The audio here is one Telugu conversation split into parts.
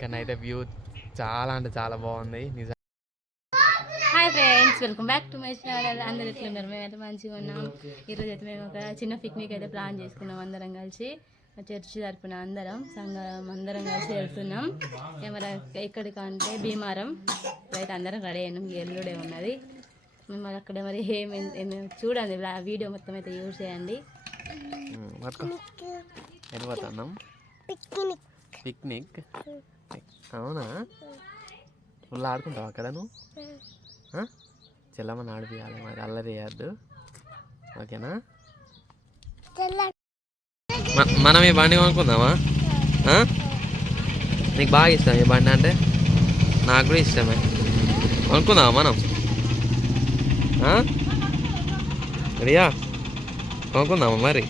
ఇక్కడనైతే వ్యూ చాలా అంటే చాలా బాగుంది. నిజం hi friends welcome back to my channel అందరు ఎట్లున్నారు? మేమైతే మంచిగా ఉన్నాం. ఈరోజు అయితే మేము ఒక చిన్న పిక్నిక్ అయితే ప్లాన్ చేసుకున్నాం అందరం కలిసి. చర్చి తరపున అందరం సంఘం అందరం కలిసి వెళ్తున్నాం. ఏమైనా ఎక్కడికంటే భీమారం అయితే అందరం రెడీ అయినాం. ఎల్లుడే ఉన్నది. మిమ్మల్ని అక్కడ మరి ఏం ఏం- చూడండి. వీడియో మొత్తం అయితే యూజ్ చేయండి. వెళ్ళిపోతున్నాం పిక్నిక్ అవునా? ఫుల్ ఆడుకుంటావు అక్కడ నువ్వు? చెల్లమ్మని ఆడిపియాలి మరి అల్లరి చేయద్దు. ఓకేనా? మనం ఈ బండి కొనుక్కుందామా? నీకు బాగా ఇష్టం ఈ బండి అంటే? నాకు కూడా ఇష్టమే. కొనుక్కుందామా మనం? రియా? కొనుక్కుందామా మరి?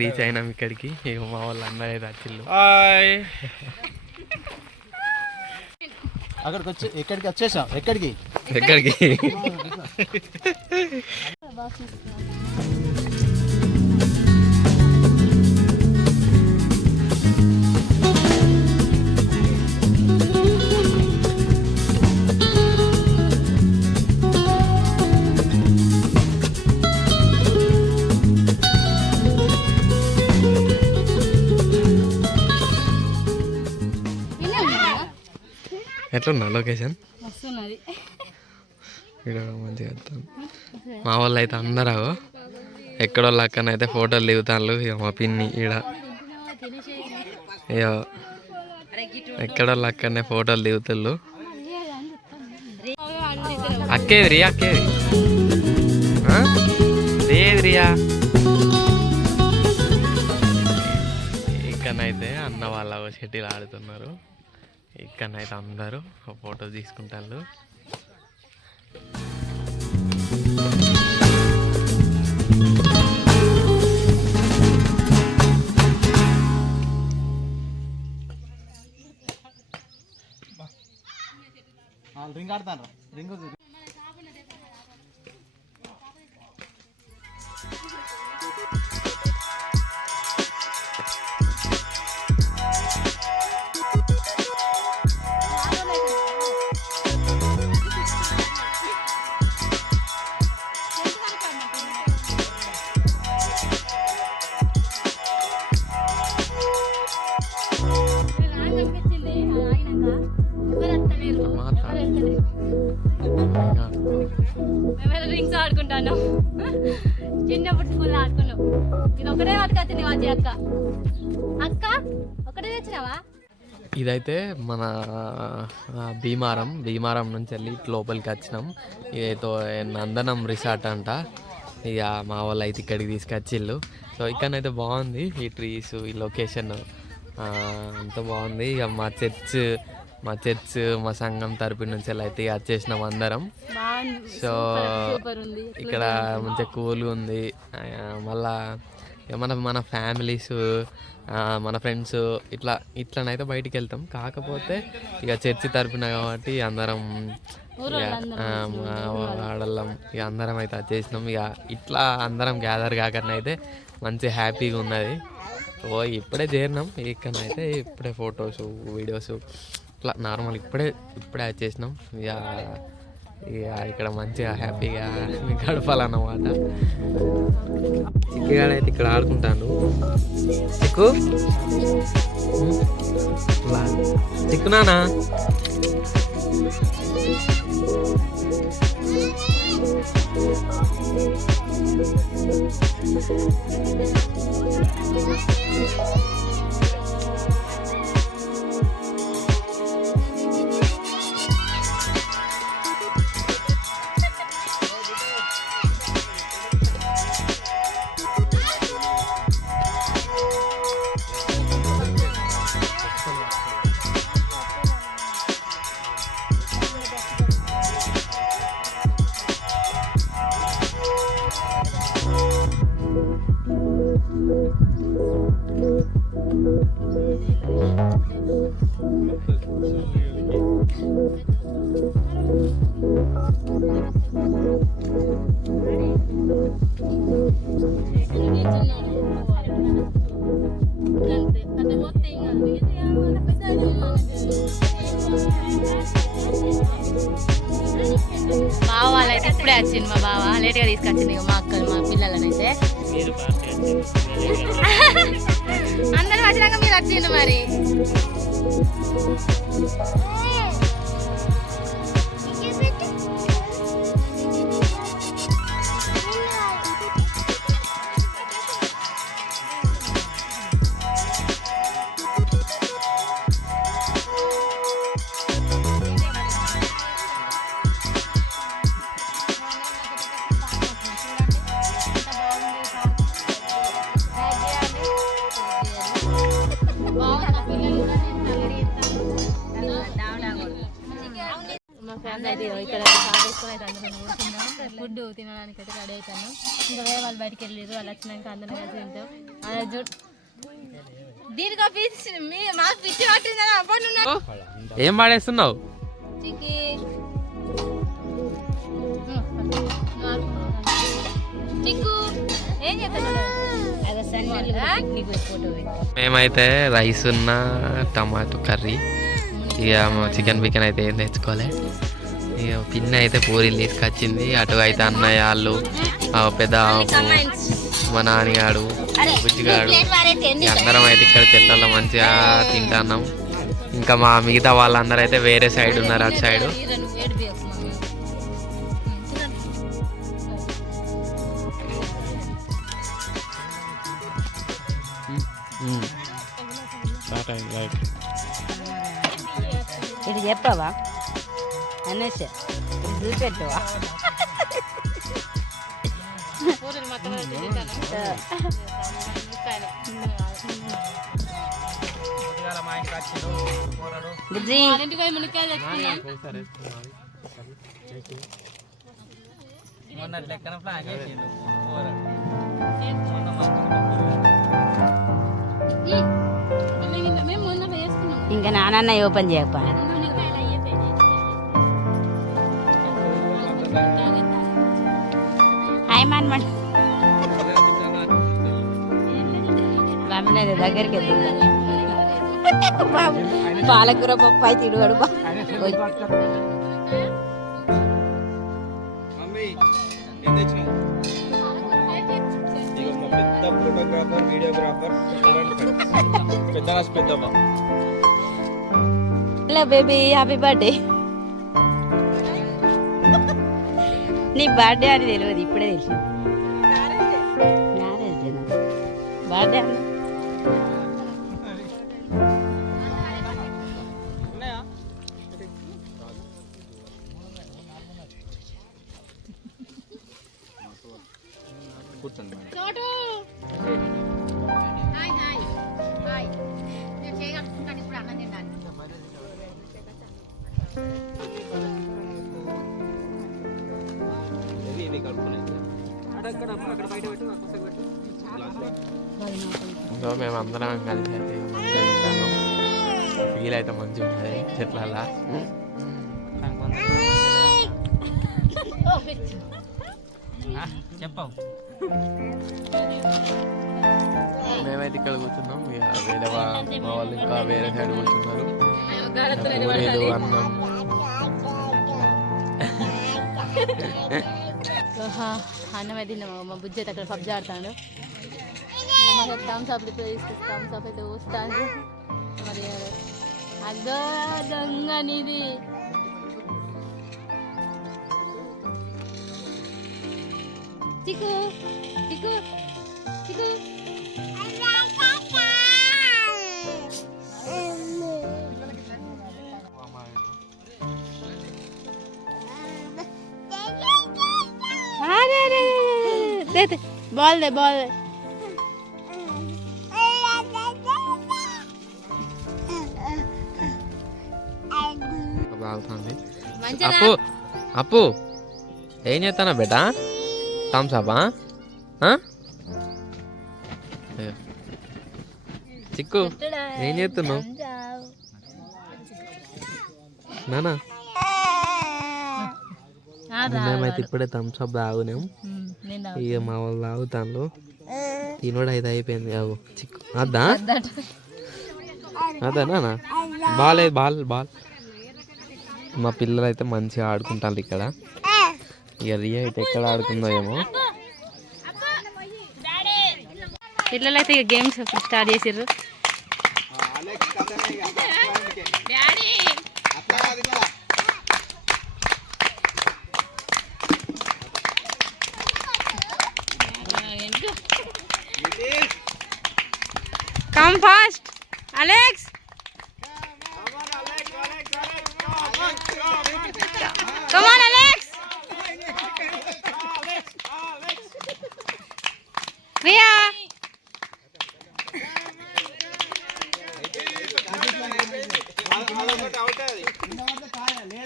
రీచ్ అయినాం ఇక్కడికి. ఇక మా వాళ్ళు అయితే వచ్చిల్లు అక్కడికి వచ్చి ఎక్కడికి వచ్చేసాం ఎక్కడికి? ఎక్కడికి? ఎట్లున్నా లొకేషన్. వస్తున్నది. వీడియో మంచిగా వస్తాను మా వాళ్ళు అయితే అందరూ ఎక్కడో లక్కనైతే ఫోటోలు దిగుతాను ఇక మా పిన్ని ఈడ. ఇక ఎక్కడో లక్కనే ఫోటోలు దిగుతాళ్ళు. అక్కేది రియా అక్కేది? ఏది రియా ఇక్కడనైతే అన్న వాళ్ళ షెటిల్ ఆడుతున్నారు. ఇక్కడనైతే అందరూ ఫోటో తీసుకుంటారు రింగ్ ఆడతాను రింగ్ రింగ్స్ ఆడుకుంటాను. చిన్నప్పుడు స్కూల్ ఆడుకున్నాం. ఇది ఒకటే పట్టుకొచ్చింది మా అక్క అక్క ఒకటే తెచ్చినావా? ఇదైతే మన భీమారం భీమారం నుంచి వెళ్ళి లోపలికి వచ్చినాం. ఇదైతే నందనం రిసార్ట్ అంట. ఇక మా వాళ్ళు అయితే ఇక్కడికి తీసుకొచ్చిళ్ళు. సో ఇక్కడనైతే బాగుంది ఈ ట్రీస్ ఈ లొకేషన్ అంత బాగుంది. ఇక మా చర్చ్ మా చర్చ్ మా సంఘం తరపు నుంచి అయితే ఇక వచ్చేసినాం అందరం. సో ఇక్కడ మంచిగా కూల్గా ఉంది. మళ్ళా మన మన ఫ్యామిలీస్ మన ఫ్రెండ్స్ ఇట్లా ఇట్లనైతే బయటికి వెళ్తాం. కాకపోతే ఇక చర్చి తరపున కాబట్టి అందరం ఆడళ్ళం. ఇక అందరం అయితే వచ్చేసినాం ఇక ఇట్లా అందరం గ్యాదర్ కాకుండా అయితే మంచి హ్యాపీగా ఉన్నది. ఓ ఇప్పుడే చేరినాం. ఇక్కడనైతే ఇప్పుడే ఫొటోస్ వీడియోస్ ఇట్లా నార్మల్ ఇప్పుడే ఇప్పుడే చేసినాం. ఇక ఇక ఇక్కడ మంచిగా హ్యాపీగా గడపాలన్నమాట. చిక్కుగాడు అయితే ఇక్కడ ఆడుకుంటాను చిక్కు? చిక్కునానా బావ వాళ్ళైతే ఇప్పుడే వచ్చింది మా బావ. లేట్గా తీసుకొచ్చింది మా అక్కలు మా పిల్లలనైతే. అందరు వచ్చినాక మీరు వచ్చిండు మరి. మా ఫ్యామిలీ అయితే ఇక్కడ సాగేసుకొని అయితే అందరం కూర్చున్నాం ఫుడ్ తినడానికి అయితే రెడీ అవుతాను. ఇంకా వేరే వాళ్ళు బయటికి వెళ్ళారు వాళ్ళు వచ్చినాక అందరం కలిసి తింటాం. అదే చూ దీనికి పిచ్చి మీ మాకు పిచ్చి పట్టిందని అప్పటి నుండి ఏం పాడేస్తున్నావు చికి. చిక్కు ఏం చెప్తాను మేమైతే రైస్ ఉన్న టమాటో కర్రీ ఇక చికెన్ బికెన్ అయితే ఏం తెచ్చుకోలే. ఇక పిన్ని అయితే పూరీలు తీసుకొచ్చింది. అటు అయితే అన్నయ్య వాళ్ళు ఆ పెద్ద మా నాన్నగాడు బుజ్జిగాడు. అందరం అయితే ఇక్కడ చెట్లలో మంచిగా తింటున్నాం. ఇంకా మా మిగతా వాళ్ళందరూ అయితే వేరే సైడ్ ఉన్నారు అటు సైడ్. ఇది చెప్పవా? అనేసి. ఇది చూపెట్టవా? బుజ్జి లెక్కన ప్లాన్ చేసిండు ఇంకా నాన్న ఓపెన్ చేయప్ప హాయ్ మనమన్. రమ్మనేది దగ్గరికి వెళ్తుంది పాలకూర పప్పు అయితే ఇడువాడు బా మమ్మీ ఏం తెచ్చినావు? ఇక మా పెద్ద ఫోటోగ్రాఫర్ వీడియోగ్రాఫర్ పెద్ద పెద్దమ్మ. Hello baby happy birthday. నీ బర్త్డే అని తెలియదు ఇప్పుడే తెలిసింది. మ్యారేజ్ డేనా బర్త్డే అన్న? సో మేము అందరం కలిసి అయితే ఫీల్ అయితే మంచిగా ఉంటుంది చెట్లల్లా చెప్పావు. మేమైతే ఇక్కడ కూర్చున్నాం ఇక వేరే మా వాళ్ళు ఇంకా వేరే సైడ్ కూర్చున్నారు. పూరీలు అన్నం. అన్నం అయితే తిన్నాము మా బుజ్జి అయితే అక్కడ పబ్జి ఆడుతాడు థమ్స్ అప్ ఇప్పుడు తీసుకొచ్చి థమ్స్ అప్ అయితే వస్తాను మరి అదో దొంగ నీది చిక్కు చిక్కు చిక్కు బాల్ దే బాల్ దే బాగుంది మంచిగా అప్పు అప్పు. ఏం చేస్తానా బేటా? థమ్స్ అప్పా? చిక్కు ఏం చేస్తున్నావు? నానా? మేమైతే ఇప్పుడే థమ్స్ అప్ తాగునాం. నేను ఇక మా వాళ్ళు తాగుతాను తినోడు అయితే అయిపోయింది అవు చిక్కు. అద్దా? అదా నానా? Ball ball ball. మా పిల్లలు అయితే మంచిగా ఆడుకుంటారు ఇక్కడ. ఇక రియా అయితే ఎక్కడ ఆడుకుందో ఏమో. పిల్లలు అయితే ఇక. గేమ్స్ స్టార్ట్ చేసిర్రు come fast Alex come Alex Riya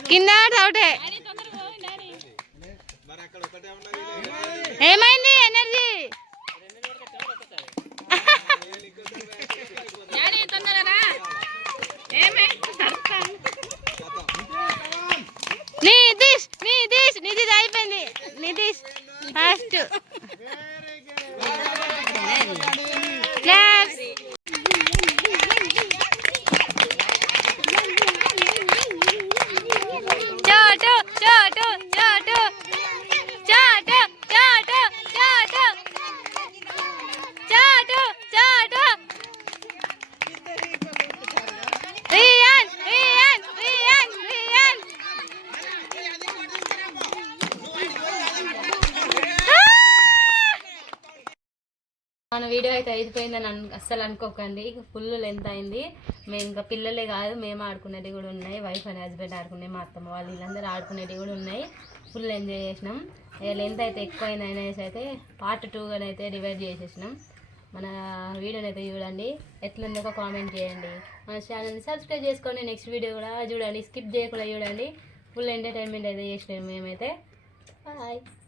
కింద అవుటే. ఏమై అయితే అయిపోయిందని అను అస్సలు అనుకోకండి. ఫుల్ లెంత్ అయింది. మేము ఇంకా పిల్లలే కాదు మేము ఆడుకునేవి కూడా ఉన్నాయి. వైఫ్ అండ్ హస్బెండ్ ఆడుకునే మా అత్తమ్మ వాళ్ళు వీళ్ళందరూ ఆడుకునేవి కూడా ఉన్నాయి. ఫుల్ ఎంజాయ్ చేసినాం. లెంత్ అయితే ఎక్కువైంది అనేసి అయితే పార్ట్ టూగానే అయితే డివైడ్ చేసేసినాం. మన వీడియోని అయితే చూడండి. ఎట్లుందో ఒక కామెంట్ చేయండి. మన ఛానల్ని సబ్స్క్రైబ్ చేసుకోండి నెక్స్ట్ వీడియో కూడా చూడండి. స్కిప్ చేయకుండా చూడండి. ఫుల్ ఎంటర్టైన్మెంట్ అయితే చేసినాం మేమైతే. బాయ్